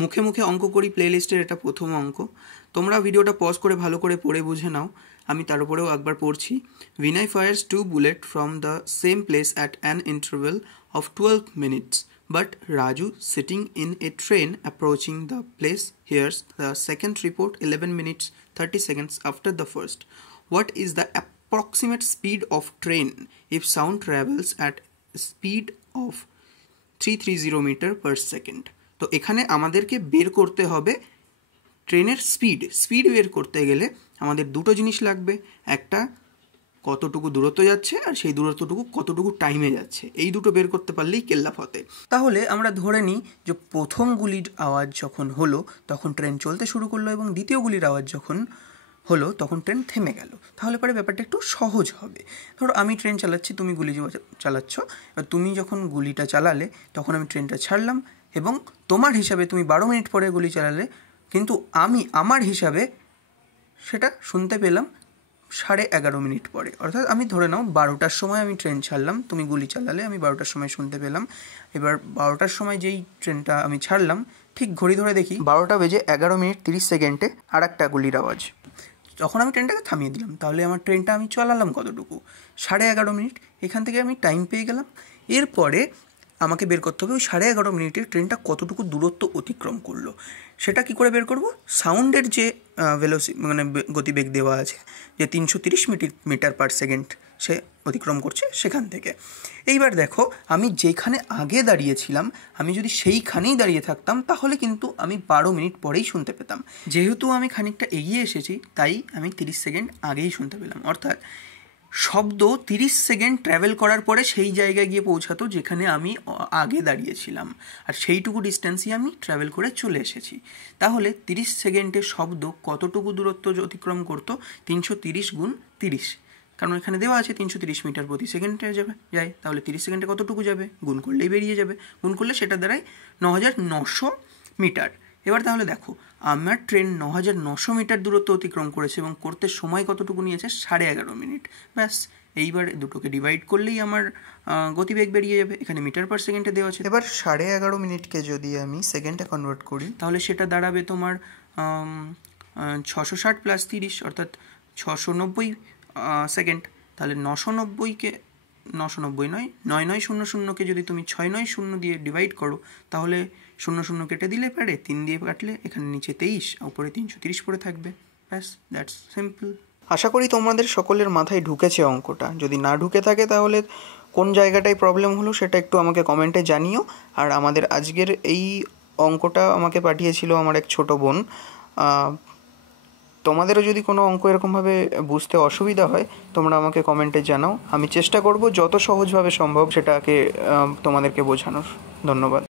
মুখে মুখে অঙ্ক করি প্লেলিস্টের এটা প্রথম অঙ্ক। তোমরা ভিডিওটা পজ করে ভালো করে পড়ে বুঝে নাও, আমি তার উপরেও একবার পড়ছি। Vinay fires 2 bullets from the same place at an interval of 12 minutes, but Raju, sitting in a train approaching the place, hears the second report 11 minutes 30 seconds after the first. What is the approximate speed of train if sound travels at speed of 330 meter per second? তো এখানে আমাদেরকে বের করতে হবে ট্রেনের speed বের করতে গেলে আমাদের দুটো জিনিস লাগবে, একটা কতটুকু দূরত্ব যাচ্ছে আর সেই দূরত্বটুকু কতটুকু টাইমে যাচ্ছে, এই দুটো বের করতে পারলেই কেল্লা ফতে। তাহলে আমরা ধরে নিই যে প্রথম গুলির আওয়াজ যখন হলো তখন ট্রেন চলতে শুরু করলো এবং দ্বিতীয় গুলির আওয়াজ যখন হলো তখন ট্রেন থেমে গেল। তাহলে পরে ব্যাপারটা একটু সহজ হবে। ধরো আমি ট্রেন চালাচ্ছি, তুমি গুলি চালাচ্ছ, এবার তুমি যখন গুলিটা চালালে তখন আমি ট্রেনটা ছাড়লাম এবং তোমার হিসাবে তুমি 12 মিনিট পরে গুলি চালালে, কিন্তু আমি আমার হিসাবে সেটা শুনতে পেলাম 11:30 মিনিট পরে। অর্থাৎ আমি ধরে নাও 12টার সময় আমি ট্রেন ছাড়লাম, তুমি গুলি চালালে, আমি 12টার সময় শুনতে পেলাম। এবার 12টার সময় যেই ট্রেনটা আমি ছাড়লাম, ঠিক ঘড়ি ধরে দেখি 12টা বেজে 11 মিনিট 30 সেকেন্ডে আর একটা গুলির আওয়াজ। যখন আমি ট্রেনটাকে থামিয়ে দিলাম, তাহলে আমার ট্রেনটা আমি চালালাম কতটুকু? 11:30 মিনিট। এখান থেকে আমি টাইম পেয়ে গেলাম। এরপরে আমাকে বের করতে হবে ওই 11:30 মিনিটে ট্রেনটা কতটুকু দূরত্ব অতিক্রম করলো। সেটা কি করে বের করব? সাউন্ডের যে গতিবেগ দেওয়া আছে, যে 330 মিটার পার সেকেন্ড সে অতিক্রম করছে, সেখান থেকে। এইবার দেখো, আমি যেখানে আগে দাঁড়িয়েছিলাম, আমি যদি সেইখানেই দাঁড়িয়ে থাকতাম তাহলে কিন্তু আমি 12 মিনিট পরেই শুনতে পেতাম। যেহেতু আমি খানিকটা এগিয়ে এসেছি, তাই আমি 30 সেকেন্ড আগেই শুনতে পেলাম। অর্থাৎ শব্দ 30 সেকেন্ড ট্র্যাভেল করার পরে সেই জায়গায় গিয়ে পৌঁছাতো যেখানে আমি আগে দাঁড়িয়েছিলাম, আর সেইটুকু ডিস্টেন্সই আমি ট্র্যাভেল করে চলে এসেছি। তাহলে 30 সেকেন্ডে শব্দ কতটুকু দূরত্ব অতিক্রম করতো? 330 গুণ 30, কারণ এখানে দেওয়া আছে 330 মিটার প্রতি সেকেন্ডে যায়। তাহলে 30 সেকেন্ডে কতটুকু যাবে? গুণ করলেই বেরিয়ে যাবে। গুণ করলে সেটা দাঁড়ায় 9900 মিটার। এবার তাহলে দেখো, আমার ট্রেন 9900 মিটার দূরত্ব অতিক্রম করেছে এবং করতে সময় কতটুকু নিয়েছে? 11:30 মিনিট। ব্যাস, এইবার দুটোকে ডিভাইড করলেই আমার গতিবেগ বেরিয়ে যাবে। এখানে মিটার পার সেকেন্ডে দেওয়া আছে। এবার 11:30 মিনিটকে যদি আমি সেকেন্ডে কনভার্ট করি, তাহলে সেটা দাঁড়াবে তোমার 660 প্লাস 30, অর্থাৎ 690 সেকেন্ড। তাহলে 990কে 990 নয়, 9900কে যদি তুমি 690 দিয়ে ডিভাইড করো, তাহলে 00 কেটে দিলে পারে, 3 দিয়ে কাটলে এখানে নিচে 23, উপরে 330 পড়ে থাকবে। ব্যাস, দ্যাটস সিম্পল। আশা করি তোমাদের সকলের মাথায় ঢুকেছে অঙ্কটা। যদি না ঢুকে থাকে তাহলে কোন জায়গাটায় প্রবলেম হলো সেটা একটু আমাকে কমেন্টে জানিও। আর আমাদের আজকের এই অঙ্কটা আমাকে পাঠিয়েছিল আমার এক ছোটো বোন। তোমাদেরও যদি কোনো অঙ্ক এরকমভাবে বুঝতে অসুবিধা হয়, তোমরা আমাকে কমেন্টে জানাও। আমি চেষ্টা করব যত সহজভাবে সম্ভব সেটাকে তোমাদেরকে বোঝানোর। ধন্যবাদ।